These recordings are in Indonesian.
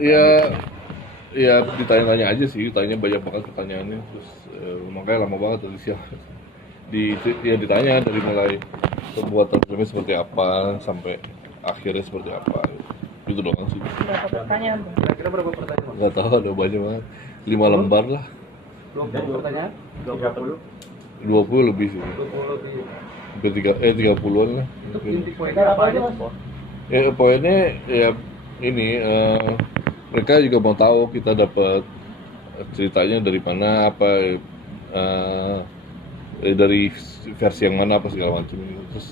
Ya, ya ditanya-tanya aja sih, tanya banyak banget pertanyaannya, terus makanya lama banget tadi siang. Ya ditanya dari mulai pembuatan filmnya seperti apa sampai akhirnya seperti apa, gitu doang sih. Berapa pertanyaan Bang? Kira-kira berapa pertanyaan? Nggak tahu, ada banyak banget, 5 lembar lah, 20 pertanyaan? 20? 20 lebih sih, 20 lebih. hampir 30-an lah. Itu inti poinnya apa aja, Mas? Ya poinnya ya ini, mereka juga mau tahu kita dapat ceritanya dari mana, apa dari versi yang mana, apa segala macam gitu. Terus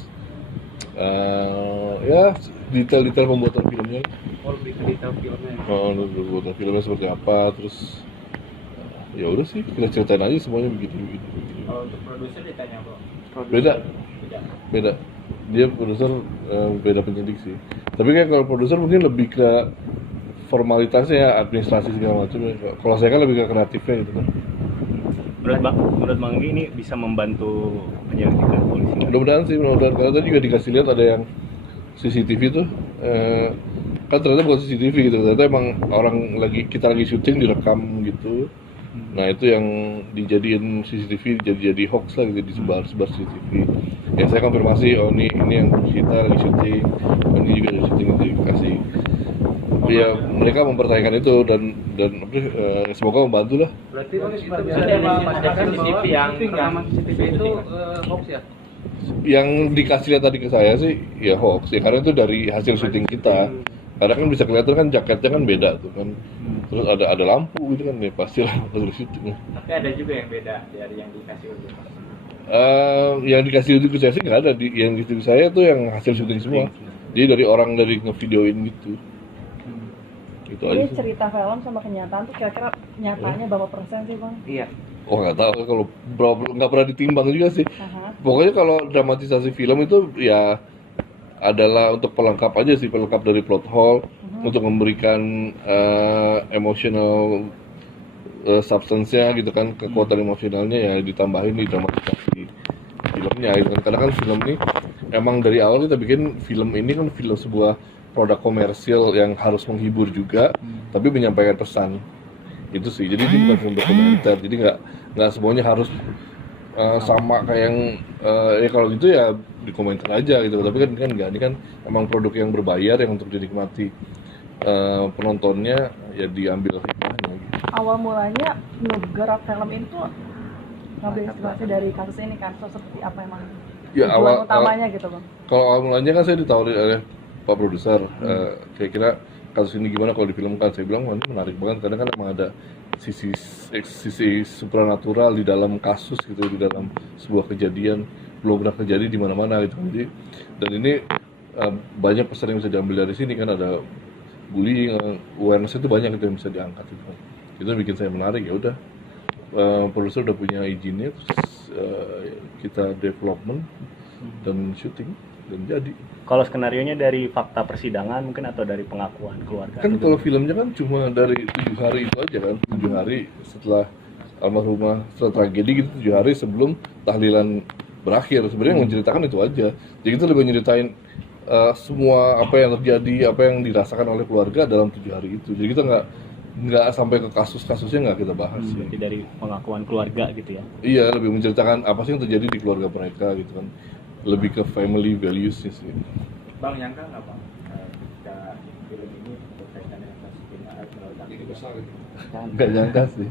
ya detail-detail pembuatan filmnya, Oh, lebih ke detail filmnya. pembuatan filmnya seperti apa. Terus ya udah sih, kita ceritain aja semuanya begitu. Kalau untuk produser ditanya apa? Beda, Beda. beda. Dia produser, beda penyidik sih. Tapi kan kalau produser mungkin lebih ke formalitasnya ya, administrasi segala macam ya. Kalau saya kan lebih ke kreatifnya gitu kan. Menurut Bang Anggi ini bisa membantu penyelidikan polisi nggak? Mudah-mudahan sih, mudah-mudahan. Karena tadi juga dikasih lihat ada yang CCTV tuh, kan ternyata bukan CCTV gitu, ternyata emang kita lagi syuting direkam gitu. Nah itu yang dijadiin CCTV, jadi hoax lah gitu, disebar CCTV. Ya saya konfirmasi, oh ini yang kita lagi syuting, oh, ini juga ada syuting, dikasih. Ya mereka mempertanyakan itu dan semoga membantu lah. Berarti itu bisa Ada memastikan CCTV bahwa yang rekaman CCTV itu hoax ya? Yang dikasih lihat tadi ke saya sih ya hoax ya, karena itu dari hasil syuting kita. Karena kan bisa kelihatan kan jaketnya kan beda tuh kan, terus ada lampu gitu kan, ya pasti lah hasil syutingnya. Tapi ada juga yang beda dari yang dikasih unjuk. Yang dikasih unjuk ke saya sih nggak ada, yang dikasih ke saya tuh yang hasil syuting semua. Jadi dari orang dari ngevideoin gitu. Itu aja Ini sih. cerita film sama kenyataan tuh kira-kira nyatanya berapa persen sih Bang? Iya. Oh nggak tahu, kalau nggak pernah ditimbang juga sih. Aha. Pokoknya kalau dramatisasi film itu ya adalah untuk pelengkap aja sih, pelengkap dari plot hole, untuk memberikan emotional substance-nya gitu kan, kekuatan emosionalnya ya ditambahin di dramatisasi filmnya gitu kan. Karena kan film ini emang dari awal kita bikin film ini kan sebuah produk komersil yang harus menghibur juga, tapi menyampaikan pesan. Itu sih, jadi ini bukan film dokumenter, jadi nggak semuanya harus sama kayak yang ya kalau gitu ya di komentar aja gitu, tapi kan nggak, ini kan emang produk yang berbayar yang untuk dinikmati penontonnya, ya diambil hikmahnya gitu. Awal mulanya ngegarap film itu ngambil inspirasi dari kasus ini kan, so seperti apa emang Ya, tujuan utamanya gitu Bang? Kalau awal mulanya kan saya ditawarin oleh Pak Produser, kira-kira kasus ini gimana kalau difilmkan. Saya bilang, wah ini menarik banget, karena kan emang ada sisi supranatural di dalam kasus gitu, di dalam sebuah kejadian belum pernah terjadi di mana-mana gitu. Jadi, dan ini banyak pesan yang bisa diambil dari sini kan, ada bullying, awareness itu banyak itu yang bisa diangkat gitu. Itu yang bikin saya menarik. Ya udah, produser udah punya izinnya, terus kita development dan syuting dan jadi. Kalau skenarionya dari fakta persidangan mungkin atau dari pengakuan keluarga? Kan kalau filmnya kan cuma dari 7 hari itu aja kan, 7 hari setelah almarhumah, setelah tragedi gitu, 7 hari sebelum tahlilan berakhir. Sebenarnya yang menceritakan itu aja. Jadi kita lebih nyeritain semua apa yang terjadi, apa yang dirasakan oleh keluarga dalam 7 hari itu. Jadi kita nggak sampai ke kasus-kasusnya, nggak kita bahas sih. Berarti dari pengakuan keluarga gitu ya? Iya, lebih menceritakan apa sih yang terjadi di keluarga mereka gitu kan, lebih ke family values-nya sih. Bang nyangka nggak Bang ketika film ini berkaitan dengan kasus kriminal? Nggak nyangka sih.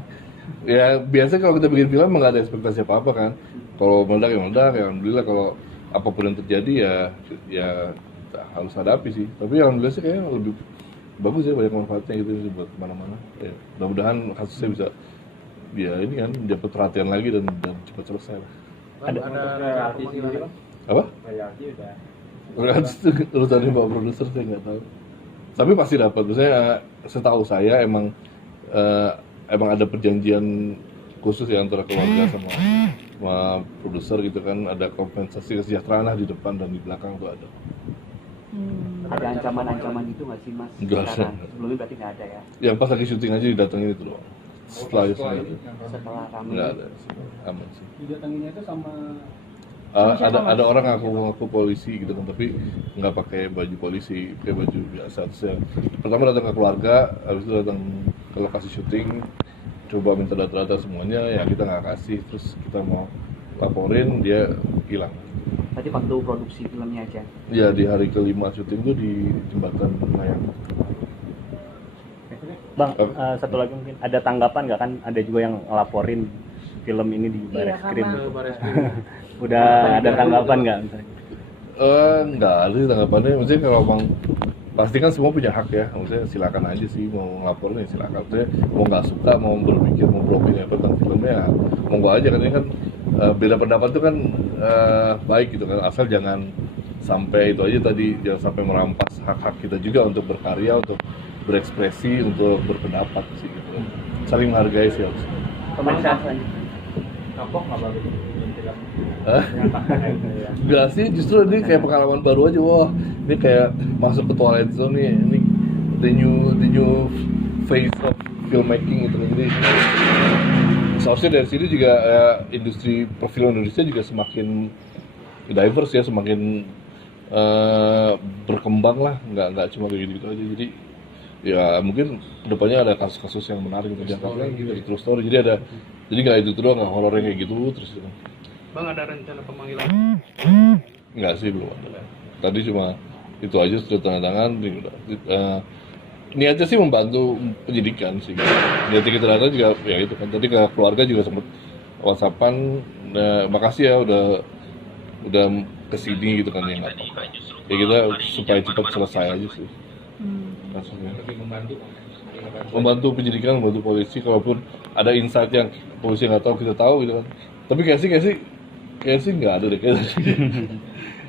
Ya biasa kalau kita bikin film nggak ada ekspektasi apa-apa kan. Kalau meledak ya meledak, ya alhamdulillah. Kalau apapun yang terjadi ya kita harus hadapi sih. Tapi alhamdulillah sih kayaknya lebih bagus ya, banyak manfaatnya gitu sih buat kemana-mana. Ya, mudah-mudahan kasusnya bisa ini kan dapat perhatian lagi dan cepat selesai lah. Ada royalti sendiri Bang? Apa? Royalti udah. Berarti itu urusannya Pak Produser, saya nggak tahu. Tapi pasti dapat. Maksudnya setahu saya emang ada perjanjian khusus ya antara keluarga sama produser gitu kan, ada kompensasi kesejahteraan lah di depan dan di belakang tuh ada. Ada ancaman-ancaman gitu nggak sih Mas? Nggak ada. Sekarang sebelumnya berarti nggak ada ya? Yang pas lagi syuting aja didatengin itu doang. Setelah itu Setelah kami nggak ada sih, aman sih. Didatanginya itu sama Ada orang ngaku polisi gitu kan, tapi nggak pakai baju polisi, pakai baju biasa. Terus ya, pertama datang ke keluarga, habis itu datang ke lokasi syuting, coba minta data-data semuanya, ya kita nggak kasih. Terus kita mau laporin, dia hilang. Berarti waktu produksi filmnya aja. Ya di hari kelima syuting tuh di jembatan Layang. Bang, satu lagi mungkin ada tanggapan nggak, kan ada juga yang ngelaporin film ini di Bareskrim. karena- Ke Bareskrim. Udah ada tanggapan nggak misalnya? Nggak ada sih tanggapannya. Maksudnya kalau bang, pasti kan semua punya hak ya. Maksudnya silakan aja sih mau ngelaporin, ya silakan. Maksudnya mau nggak suka, mau berpikir, mau beropini apa tentang filmnya, ya monggo aja kan. Ini kan beda pendapat itu kan baik gitu kan. Asal jangan sampai itu aja tadi, jangan sampai merampas hak-hak kita juga untuk berkarya, untuk berekspresi, untuk berpendapat sih gitu. Saling menghargai sih harus. Pemeriksaan selanjutnya. kapok nggak bagus film Hah? ya. Enggak sih, justru ini kayak pengalaman baru aja. Wah, ini kayak masuk ke Twilight Zone nih. Ini the new phase of filmmaking gitu. Jadi seharusnya dari sini juga industri perfilman Indonesia juga semakin diverse ya, semakin berkembang lah. Nggak cuma kayak gitu aja. Jadi ya mungkin kedepannya ada kasus-kasus yang menarik untuk diangkat lagi dari true story. Jadi nggak itu doang, nggak horornya kayak gitu terus. Bang, ada rencana pemanggilan? Enggak sih, belum ada. Tadi cuma itu aja, sudah tanda tangan. Niatnya sih membantu penyidikan sih. Niatnya kita datang juga ya itu kan. Tadi ke keluarga juga sempat WhatsAppan, makasih ya udah kesini gitu kan ya nggak apa-apa. Ya kita supaya cepat selesai aja sih kasusnya. Membantu penyidikan, membantu polisi, kalaupun ada insight yang polisi nggak tahu kita tahu gitu kan. Tapi kayak sih nggak ada deh kayaknya.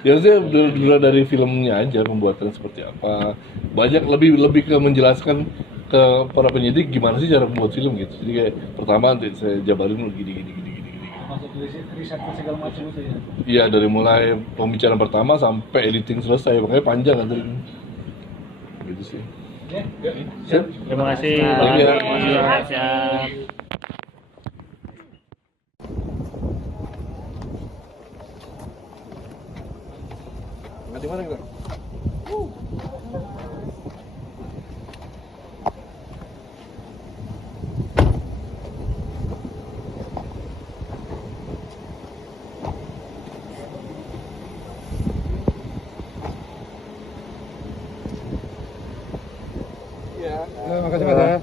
Ya sih udah dari filmnya aja pembuatan seperti apa. Banyak lebih ke menjelaskan ke para penyidik gimana sih cara membuat film gitu. Jadi kayak pertama nanti saya jabarin dulu gini. Masuk riset segala macam itu ya. Iya, dari mulai pembicaraan pertama sampai editing selesai, makanya panjang kan tadi. Gitu sih. Ya, Siap. Terima kasih. Bang. Siap. Di mana kita? Terima kasih Mas ya.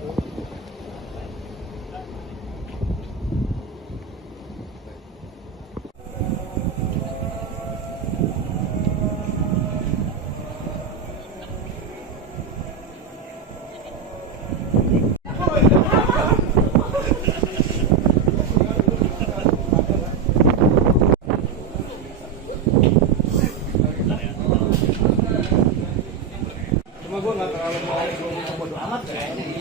Cuma gue nggak terlalu mau bodo amat kayaknya.